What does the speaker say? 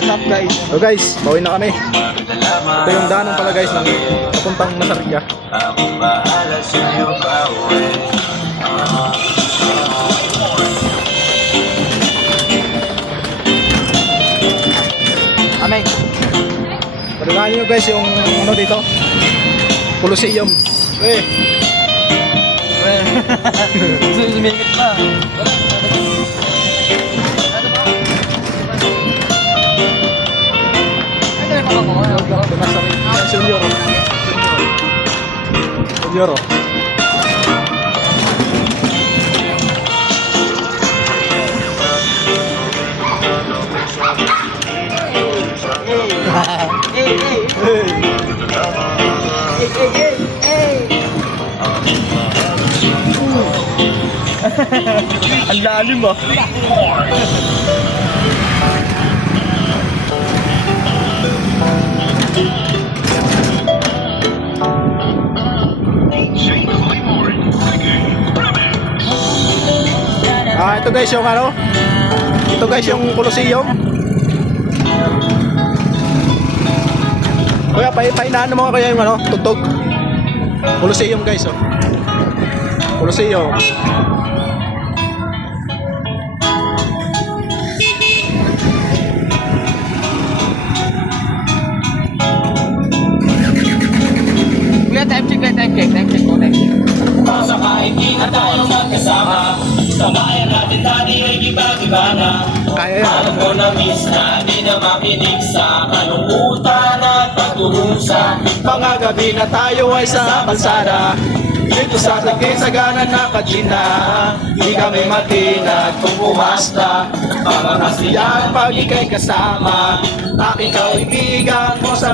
What's up guys? So guys, bawi na kami. Ito yung daanan pala guys ng papuntang Masarya. Ameng. Padalaan nyo guys yung ano dito, Colosseum. Sumingit pa. Junior. Junior. Ang lalim ah. Ito guys yung ano? Ito guys yung Colosseum. Kuya, painaan mo kaya yung ano, tugtog. Colosseum guys, oh. Colosseum. Kuya, time check. Time check. Sa kahit di na tayo magkasama, sa bayan natin dati ay iba-iba na. Kaya yan. Alam ko na miss na di na makinig sa kalungkutan at pagturusa. Mga gabi na tayo ay sa kalsada, dito sa sagana na Kadina. Di kami matinag kung pumasta, mga kasiyan pag ikay kasama. Aking kaibigan mo sa